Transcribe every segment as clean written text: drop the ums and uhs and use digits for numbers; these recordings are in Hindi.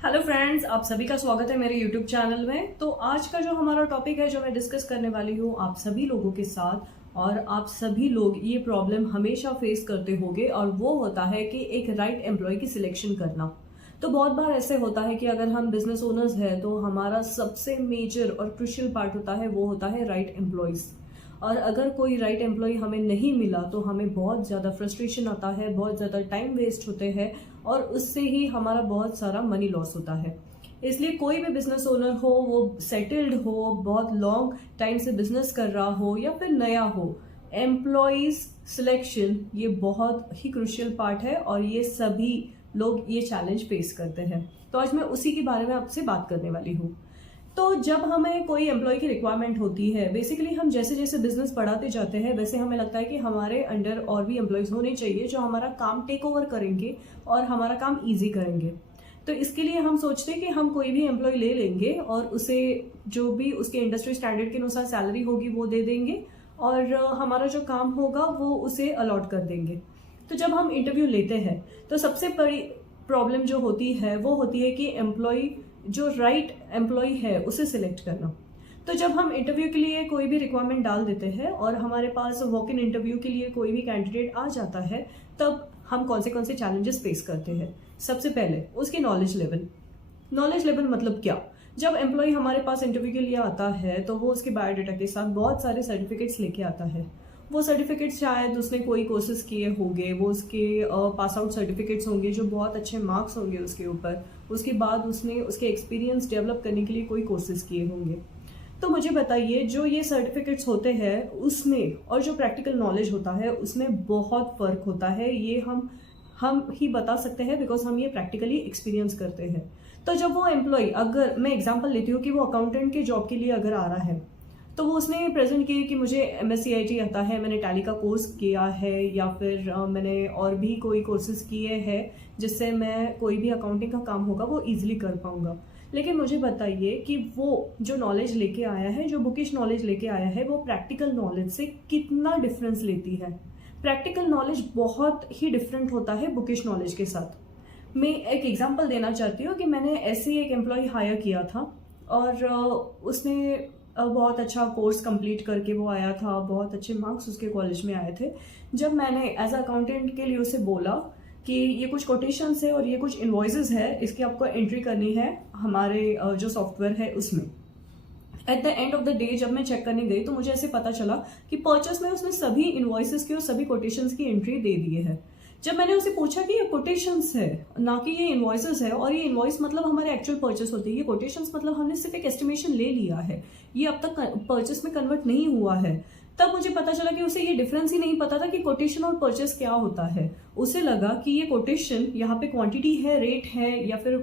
हेलो फ्रेंड्स, आप सभी का स्वागत है मेरे यूट्यूब चैनल में। तो आज का जो हमारा टॉपिक है जो मैं डिस्कस करने वाली हूँ आप सभी लोगों के साथ, और आप सभी लोग ये प्रॉब्लम हमेशा फेस करते होंगे, और वो होता है कि एक राइट एम्प्लॉय की सिलेक्शन करना। तो बहुत बार ऐसे होता है कि अगर हम बिजनेस ओनर्स हैं तो हमारा सबसे मेजर और क्रुशियल पार्ट होता है वो होता है राइट एम्प्लॉयज। और अगर कोई राइट एम्प्लॉय हमें नहीं मिला तो हमें बहुत ज़्यादा फ्रस्ट्रेशन आता है, बहुत ज़्यादा टाइम वेस्ट होते हैं, और उससे ही हमारा बहुत सारा मनी लॉस होता है। इसलिए कोई भी बिजनेस ओनर हो, वो सेटल्ड हो, बहुत लॉन्ग टाइम से बिजनेस कर रहा हो या फिर नया हो, एम्प्लॉयज सिलेक्शन ये बहुत ही क्रुशियल पार्ट है, और ये सभी लोग ये चैलेंज फेस करते हैं। तो आज मैं उसी के बारे में आपसे बात करने वाली हूँ। तो जब हमें कोई एम्प्लॉय की रिक्वायरमेंट होती है, बेसिकली हम जैसे जैसे बिजनेस बढ़ाते जाते हैं वैसे हमें लगता है कि हमारे अंडर और भी एम्प्लॉयज होने चाहिए जो हमारा काम टेक ओवर करेंगे और हमारा काम इजी करेंगे। तो इसके लिए हम सोचते हैं कि हम कोई भी एम्प्लॉय ले लेंगे और उसे जो भी उसके इंडस्ट्री स्टैंडर्ड के अनुसार सैलरी होगी वो दे देंगे, और हमारा जो काम होगा वो उसे अलॉट कर देंगे। तो जब हम इंटरव्यू लेते हैं तो सबसे बड़ी प्रॉब्लम जो होती है वो होती है कि एम्प्लॉय जो राइट एम्प्लॉय है उसे सिलेक्ट करना। तो जब हम इंटरव्यू के लिए कोई भी रिक्वायरमेंट डाल देते हैं और हमारे पास वॉक इन इंटरव्यू के लिए कोई भी कैंडिडेट आ जाता है, तब हम कौन से चैलेंजेस फेस करते हैं। सबसे पहले उसकी नॉलेज लेवल। नॉलेज लेवल मतलब क्या? जब एम्प्लॉय हमारे पास इंटरव्यू के लिए आता है तो वो उसके बायोडाटा के साथ बहुत सारे सर्टिफिकेट्स लेके आता है। वो सर्टिफिकेट्स शायद उसने कोई कोर्सेज किए होंगे, वो उसके पास आउट सर्टिफिकेट्स होंगे जो बहुत अच्छे मार्क्स होंगे उसके ऊपर। उसके बाद उसने उसके एक्सपीरियंस डेवलप करने के लिए कोई कोर्सेज किए होंगे। तो मुझे बताइए, जो ये सर्टिफिकेट्स होते हैं उसमें और जो प्रैक्टिकल नॉलेज होता है उसमें बहुत फर्क होता है। ये हम ही बता सकते हैं बिकॉज हम ये प्रैक्टिकली एक्सपीरियंस करते हैं। तो जब वो एम्प्लॉय, अगर मैं एग्जांपल लेती हूँ कि वो अकाउंटेंट के जॉब के लिए अगर आ रहा है, तो वो उसने प्रेजेंट किया कि मुझे MSc IT आता है, मैंने टैली का कोर्स किया है, या फिर मैंने और भी कोई कोर्सेज किए हैं जिससे मैं कोई भी अकाउंटिंग का काम होगा वो इजीली कर पाऊंगा। लेकिन मुझे बताइए कि वो जो नॉलेज लेके आया है, जो बुकिश नॉलेज लेके आया है, वो प्रैक्टिकल नॉलेज से कितना डिफरेंस लेती है। प्रैक्टिकल नॉलेज बहुत ही डिफरेंट होता है बुकिश नॉलेज के साथ। मैं एक एग्जांपल देना चाहती हूँ कि मैंने ऐसे ही एक एम्प्लॉय हायर किया था, और उसने बहुत अच्छा कोर्स कंप्लीट करके वो आया था, बहुत अच्छे मार्क्स उसके कॉलेज में आए थे। जब मैंने एज अकाउंटेंट के लिए उसे बोला कि ये कुछ कोटेशंस है और ये कुछ इनवॉइसेस है, इसकी आपको एंट्री करनी है हमारे जो सॉफ्टवेयर है उसमें। At the end of the day जब मैं चेक करने गई तो मुझे ऐसे पता चला कि परचेस में उसने सभी इनवॉइसेस की और सभी कोटेशंस की एंट्री दे दिए है। जब मैंने उसे पूछा कि ये कोटेशंस है ना कि ये इनवॉइसेस है, और ये इनवॉइस मतलब हमारे एक्चुअल परचेस होती है, ये कोटेशंस मतलब हमने सिर्फ एक एस्टिमेशन ले लिया है, ये अब तक परचेस में कन्वर्ट नहीं हुआ है, तब मुझे पता चला कि उसे ये डिफरेंस ही नहीं पता था कि कोटेशन और परचेस क्या होता है। उसे लगा कि ये कोटेशन यहाँ पे क्वांटिटी है, रेट है, या फिर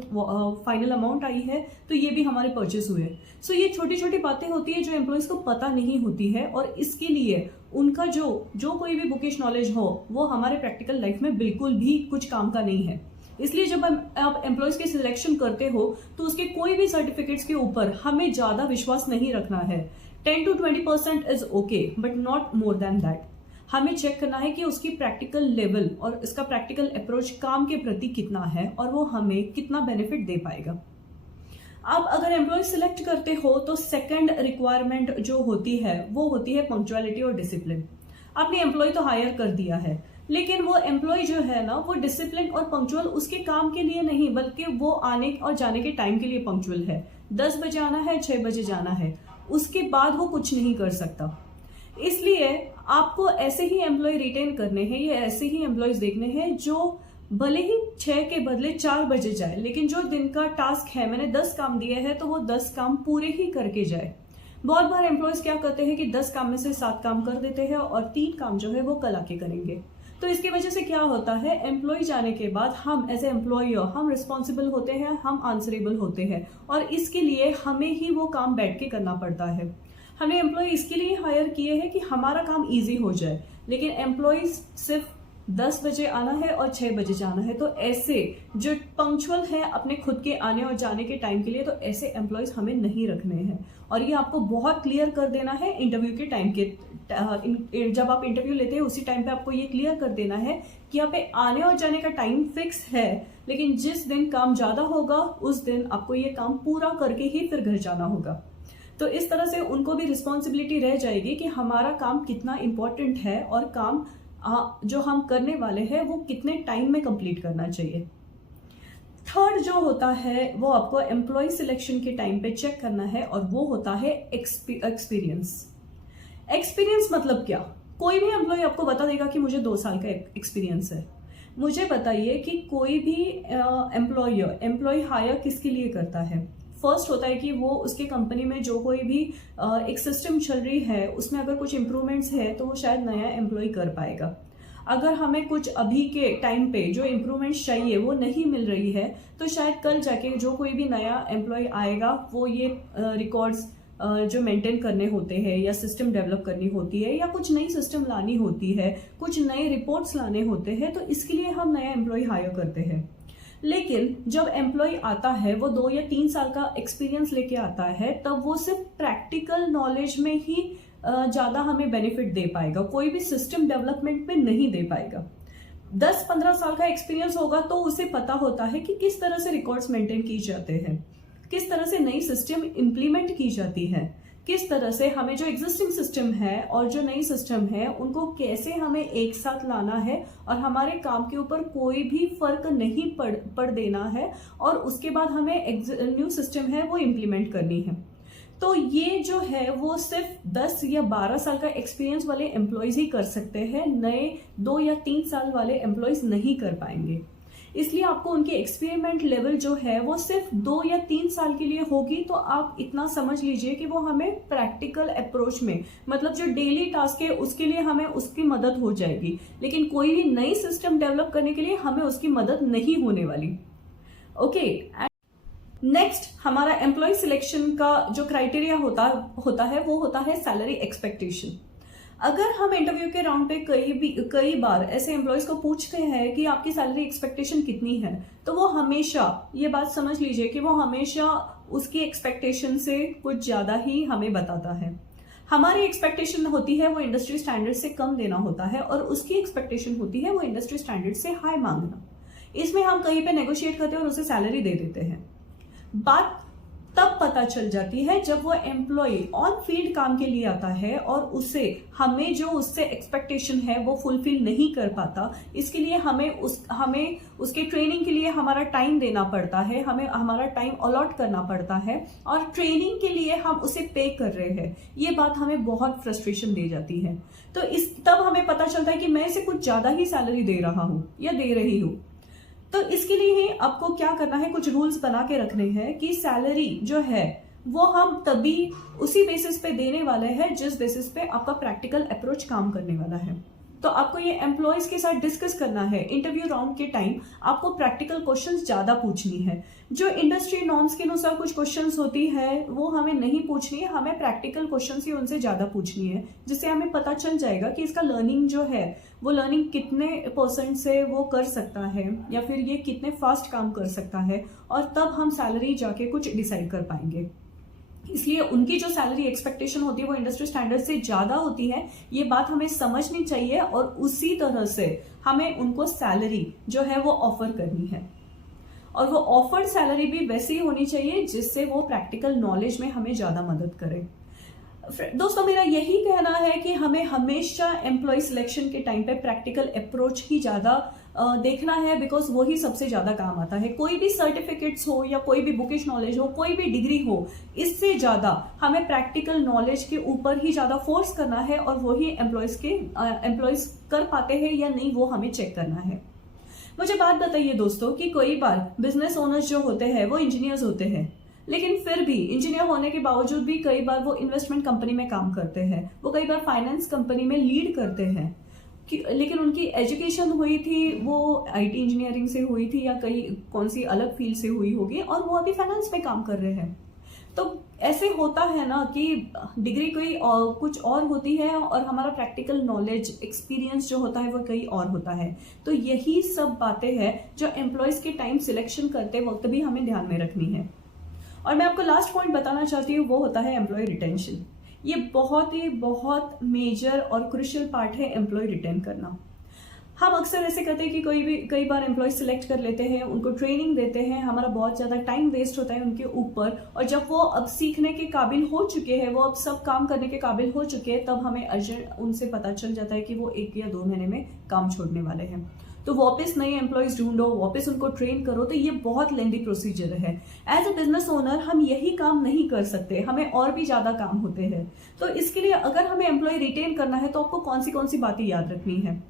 फाइनल अमाउंट आई है, तो ये भी हमारे परचेस हुए। सो ये छोटी छोटी बातें होती है जो एम्प्लॉयज को पता नहीं होती है, और इसके लिए उनका जो कोई भी बुकिश नॉलेज हो वो हमारे प्रैक्टिकल लाइफ में बिल्कुल भी कुछ काम का नहीं है। इसलिए जब आप एम्प्लॉयज की सिलेक्शन करते हो तो उसके कोई भी सर्टिफिकेट्स के ऊपर हमें ज्यादा विश्वास नहीं रखना है। 10 to 20% is okay, but not more than that. हमें चेक करना है कि उसकी प्रैक्टिकल लेवल और इसका प्रैक्टिकल अप्रोच काम के प्रति कितना है, और वो हमें कितना बेनिफिट दे पाएगा। अब अगर एम्प्लॉय सिलेक्ट करते हो तो सेकंड रिक्वायरमेंट जो होती है वो होती है पंक्चुअलिटी और डिसिप्लिन। आपने एम्प्लॉय तो हायर कर दिया है, लेकिन वो एम्प्लॉय जो है ना वो डिसिप्लिन और पंक्चुअल उसके काम के लिए नहीं, बल्कि वो आने और जाने के टाइम के लिए पंक्चुअल है। 10 बजे आना है, 6 बजे जाना है, उसके बाद वो कुछ नहीं कर सकता। इसलिए आपको ऐसे ही एम्प्लॉय रिटेन करने हैं, ये ऐसे ही एम्प्लॉयज देखने हैं जो भले ही 6 के बदले 4 बजे जाए, लेकिन जो दिन का टास्क है, मैंने 10 काम दिए हैं तो वो 10 काम पूरे ही करके जाए। बहुत बार एम्प्लॉयज क्या करते हैं कि 10 काम में से 7 काम कर देते हैं और 3 काम जो है वो कल आके करेंगे। तो इसकी वजह से क्या होता है, एम्प्लॉय जाने के बाद हम एज ए एम्प्लॉयर हम रिस्पॉन्सिबल होते हैं, हम आंसरेबल होते हैं, और इसके लिए हमें ही वो काम बैठ के करना पड़ता है। हमने एम्प्लॉय इसके लिए हायर किए हैं कि हमारा काम ईजी हो जाए, लेकिन एम्प्लॉयज सिर्फ 10 बजे आना है और 6 बजे जाना है। तो ऐसे जो पंक्चुअल है अपने खुद के आने और जाने के टाइम के लिए, तो ऐसे एम्प्लॉयज हमें नहीं रखने हैं। और ये आपको बहुत क्लियर कर देना है इंटरव्यू के टाइम के, जब आप इंटरव्यू लेते हैं उसी टाइम पे आपको ये क्लियर कर देना है कि यहाँ पे आने और जाने का टाइम फिक्स है, लेकिन जिस दिन काम ज्यादा होगा उस दिन आपको ये काम पूरा करके ही फिर घर जाना होगा। तो इस तरह से उनको भी रिस्पॉन्सिबिलिटी रह जाएगी कि हमारा काम कितना इंपॉर्टेंट है और काम जो हम करने वाले हैं वो कितने टाइम में कंप्लीट करना चाहिए। थर्ड जो होता है वो आपको एम्प्लॉय सिलेक्शन के टाइम पे चेक करना है, और वो होता है एक्सपीरियंस। एक्सपीरियंस मतलब क्या? कोई भी एम्प्लॉय आपको बता देगा कि मुझे 2 साल का एक्सपीरियंस है। मुझे बताइए कि कोई भी एम्प्लॉय हायर किसके लिए करता है? फर्स्ट होता है कि वो उसके कंपनी में जो कोई भी एक सिस्टम चल रही है उसमें अगर कुछ इंप्रूवमेंट्स है तो वो शायद नया एम्प्लॉय कर पाएगा। अगर हमें कुछ अभी के टाइम पे जो इम्प्रूवमेंट्स चाहिए वो नहीं मिल रही है, तो शायद कल जाके जो कोई भी नया एम्प्लॉय आएगा वो ये रिकॉर्ड्स जो मेंटेन करने होते हैं या सिस्टम डेवलप करनी होती है या कुछ नई सिस्टम लानी होती है, कुछ नए रिपोर्ट्स लाने होते हैं, तो इसके लिए हम नया एम्प्लॉय हायर करते हैं। लेकिन जब एम्प्लॉय आता है वो 2 या 3 साल का एक्सपीरियंस लेके आता है, तब वो सिर्फ प्रैक्टिकल नॉलेज में ही ज्यादा हमें बेनिफिट दे पाएगा, कोई भी सिस्टम डेवलपमेंट में नहीं दे पाएगा। 10-15 साल का एक्सपीरियंस होगा तो उसे पता होता है कि किस तरह से रिकॉर्ड्स मेंटेन की जाते हैं, किस तरह से नई सिस्टम इंप्लीमेंट की जाती है, किस तरह से हमें जो एग्जिस्टिंग सिस्टम है और जो नई सिस्टम है उनको कैसे हमें एक साथ लाना है और हमारे काम के ऊपर कोई भी फर्क नहीं पड़ देना है, और उसके बाद हमें न्यू सिस्टम है वो इम्प्लीमेंट करनी है। तो ये जो है वो सिर्फ 10 या 12 साल का एक्सपीरियंस वाले एम्प्लॉयज ही कर सकते हैं, नए 2 या 3 साल वाले एम्प्लॉयज नहीं कर पाएंगे। इसलिए आपको उनकी एक्सपेरिमेंट लेवल जो है वो सिर्फ 2 या 3 साल के लिए होगी। तो आप इतना समझ लीजिए कि वो हमें प्रैक्टिकल अप्रोच में, मतलब जो डेली टास्क है उसके लिए हमें उसकी मदद हो जाएगी, लेकिन कोई भी नई सिस्टम डेवलप करने के लिए हमें उसकी मदद नहीं होने वाली। ओके, नेक्स्ट हमारा एम्प्लॉय सिलेक्शन का जो क्राइटेरिया होता है वो होता है सैलरी एक्सपेक्टेशन। अगर हम इंटरव्यू के राउंड पे कई बार ऐसे एम्प्लॉयज को पूछते हैं कि आपकी सैलरी एक्सपेक्टेशन कितनी है, तो वो हमेशा ये बात समझ लीजिए कि वो हमेशा उसकी एक्सपेक्टेशन से कुछ ज्यादा ही हमें बताता है। हमारी एक्सपेक्टेशन होती है वो इंडस्ट्री स्टैंडर्ड से कम देना होता है, और उसकी एक्सपेक्टेशन होती है वो इंडस्ट्री स्टैंडर्ड से हाई मांगना। इसमें हम कहीं पे नेगोशिएट करते हैं और उसे सैलरी दे देते हैं। बात तब पता चल जाती है जब वो एम्प्लॉय ऑन फील्ड काम के लिए आता है और हमें जो उससे एक्सपेक्टेशन है वो फुलफिल नहीं कर पाता। इसके लिए हमें उसके ट्रेनिंग के लिए हमारा टाइम देना पड़ता है, हमें हमारा टाइम अलॉट करना पड़ता है, और ट्रेनिंग के लिए हम उसे पे कर रहे हैं। ये बात हमें बहुत फ्रस्ट्रेशन दे जाती है। तो तब हमें पता चलता है कि मैं इसे कुछ ज्यादा ही सैलरी दे रहा हूं या दे रही हूं। तो इसके लिए ही आपको क्या करना है, कुछ रूल्स बना के रखने हैं कि सैलरी जो है वो हम तभी उसी बेसिस पे देने वाले हैं जिस बेसिस पे आपका प्रैक्टिकल अप्रोच काम करने वाला है। तो आपको ये एम्प्लॉयज के साथ डिस्कस करना है। इंटरव्यू राउंड के टाइम आपको प्रैक्टिकल क्वेश्चंस ज्यादा पूछनी है। जो इंडस्ट्री नॉर्म्स के अनुसार कुछ क्वेश्चंस होती है वो हमें नहीं पूछनी है, हमें प्रैक्टिकल क्वेश्चंस ही उनसे ज्यादा पूछनी है, जिससे हमें पता चल जाएगा कि इसका लर्निंग जो है वो लर्निंग कितने % से वो कर सकता है या फिर ये कितने फास्ट काम कर सकता है, और तब हम सैलरी जाके कुछ डिसाइड कर पाएंगे। इसलिए उनकी जो सैलरी एक्सपेक्टेशन होती है वो इंडस्ट्री स्टैंडर्ड से ज्यादा होती है, ये बात हमें समझनी चाहिए, और उसी तरह से हमें उनको सैलरी जो है वो ऑफर करनी है। और वो ऑफर्ड सैलरी भी वैसी ही होनी चाहिए जिससे वो प्रैक्टिकल नॉलेज में हमें ज्यादा मदद करे। दोस्तों, मेरा यही कहना है कि हमें हमेशा एम्प्लॉय सिलेक्शन के टाइम पे प्रैक्टिकल अप्रोच ही ज्यादा देखना है, बिकॉज वो ही सबसे ज्यादा काम आता है। कोई भी सर्टिफिकेट्स हो या कोई भी बुकिश नॉलेज हो, कोई भी डिग्री हो, इससे ज्यादा हमें प्रैक्टिकल नॉलेज के ऊपर ही ज्यादा फोर्स करना है, और वो ही एम्प्लॉयज कर पाते हैं या नहीं वो हमें चेक करना है। मुझे बात बताइए दोस्तों कि कई बार बिजनेस ओनर्स जो होते हैं वो इंजीनियर्स होते हैं, लेकिन फिर भी इंजीनियर होने के बावजूद भी कई बार वो इन्वेस्टमेंट कंपनी में काम करते हैं, वो कई बार फाइनेंस कंपनी में लीड करते हैं, लेकिन उनकी एजुकेशन हुई थी वो आईटी इंजीनियरिंग से हुई थी या कई कौन सी अलग फील्ड से हुई होगी, और वो अभी फाइनेंस में काम कर रहे हैं। तो ऐसे होता है ना कि डिग्री कोई और कुछ और होती है और हमारा प्रैक्टिकल नॉलेज एक्सपीरियंस जो होता है वो कहीं और होता है। तो यही सब बातें हैं जो एम्प्लॉयज के टाइम सिलेक्शन करते वक्त भी हमें ध्यान में रखनी है। और मैं आपको लास्ट पॉइंट बताना चाहती हूँ, वो होता है एम्प्लॉय रिटेंशन। ये बहुत मेजर और क्रुशियल पार्ट है एम्प्लॉय रिटेन करना। हम अक्सर ऐसे करते हैं कि कई बार एम्प्लॉय सिलेक्ट कर लेते हैं, उनको ट्रेनिंग देते हैं, हमारा बहुत ज़्यादा टाइम वेस्ट होता है उनके ऊपर, और जब वो अब सीखने के काबिल हो चुके हैं, वो अब सब काम करने के काबिल हो चुके हैं, तब हमें अर्जेंट उनसे पता चल जाता है कि वो 1 या 2 महीने में काम छोड़ने वाले हैं। तो वापस नए एम्प्लॉयज ढूंढो, वापस उनको ट्रेन करो, तो ये बहुत लेंदी प्रोसीजर है। एज अ बिजनेस ओनर हम यही काम नहीं कर सकते, हमें और भी ज्यादा काम होते हैं। तो इसके लिए अगर हमें एम्प्लॉय रिटेन करना है तो आपको कौन सी बातें याद रखनी है।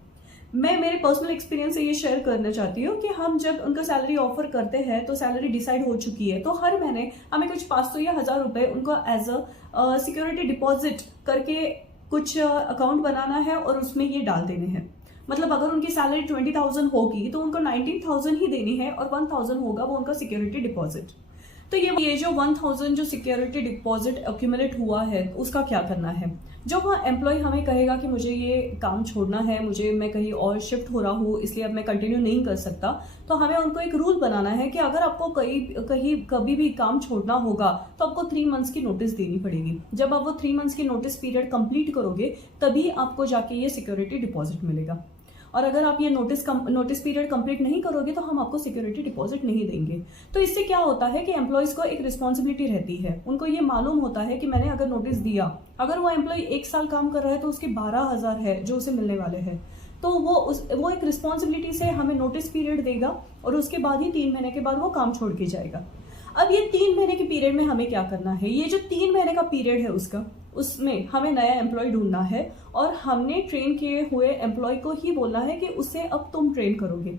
मैं मेरे पर्सनल एक्सपीरियंस से ये शेयर करना चाहती हूँ कि हम जब उनका सैलरी ऑफर करते हैं तो सैलरी डिसाइड हो चुकी है, तो हर महीने हमें कुछ 500 या 1000 रुपए उनको एज अ सिक्योरिटी डिपॉजिट करके कुछ अकाउंट बनाना है और उसमें ये डाल देने हैं। मतलब अगर उनकी सैलरी 20,000 होगी तो उनको 19,000 ही देनी है और 1,000 होगा वो उनका सिक्योरिटी डिपॉजिट। तो ये जो 1,000 जो सिक्योरिटी डिपॉजिट एक्यूमुलेट हुआ है उसका क्या करना है। जो वह एम्प्लॉय हमें कहेगा कि मुझे ये काम छोड़ना है, मैं कहीं और शिफ्ट हो रहा हूँ, इसलिए अब मैं कंटिन्यू नहीं कर सकता, तो हमें उनको एक रूल बनाना है कि अगर आपको कभी भी काम छोड़ना होगा तो आपको 3 मंथ्स की नोटिस देनी पड़ेगी। जब आप वो 3 मंथ्स की नोटिस पीरियड कंप्लीट करोगे तभी आपको जाके ये सिक्योरिटी डिपॉजिट मिलेगा। और अगर आप ये नोटिस पीरियड कंप्लीट नहीं करोगे तो हम आपको सिक्योरिटी डिपॉजिट नहीं देंगे। तो इससे क्या होता है कि एम्प्लॉयज को एक रिस्पॉन्सिबिलिटी रहती है, उनको ये मालूम होता है कि मैंने अगर नोटिस दिया, अगर वो एम्प्लॉय 1 साल काम कर रहा है तो उसके 12,000 है जो उसे मिलने वाले हैं, तो वो एक रिस्पॉन्सिबिलिटी से हमें नोटिस पीरियड देगा और उसके बाद ही 3 महीने के बाद वो काम छोड़ के जाएगा। अब ये 3 महीने के पीरियड में हमें क्या करना है, ये जो 3 महीने का पीरियड है उसमें हमें नया एम्प्लॉय ढूंढना है और हमने ट्रेन किए हुए एम्प्लॉय को ही बोलना है कि उसे अब तुम ट्रेन करोगे।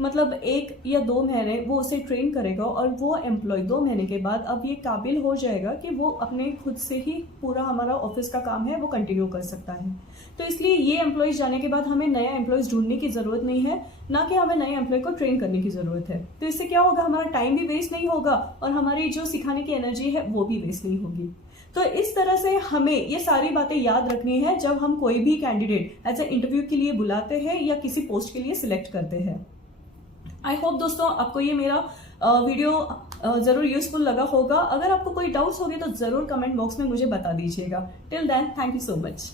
मतलब 1 या 2 महीने वो उसे ट्रेन करेगा और वो एम्प्लॉय 2 महीने के बाद अब ये काबिल हो जाएगा कि वो अपने खुद से ही पूरा हमारा ऑफिस का काम है वो कंटिन्यू कर सकता है। तो इसलिए ये एम्प्लॉयज जाने के बाद हमें नया एम्प्लॉयज ढूंढने की जरूरत नहीं है, ना कि हमें नए एम्प्लॉय को ट्रेन करने की जरूरत है। तो इससे क्या होगा, हमारा टाइम भी वेस्ट नहीं होगा और हमारी जो सिखाने की एनर्जी है वो भी वेस्ट नहीं होगी। तो इस तरह से हमें ये सारी बातें याद रखनी है जब हम कोई भी कैंडिडेट एज ए इंटरव्यू के लिए बुलाते हैं या किसी पोस्ट के लिए सिलेक्ट करते हैं। आई होप दोस्तों आपको ये मेरा वीडियो जरूर यूजफुल लगा होगा। अगर आपको कोई डाउट्स होंगे तो जरूर कमेंट बॉक्स में मुझे बता दीजिएगा। Till then, thank you so much.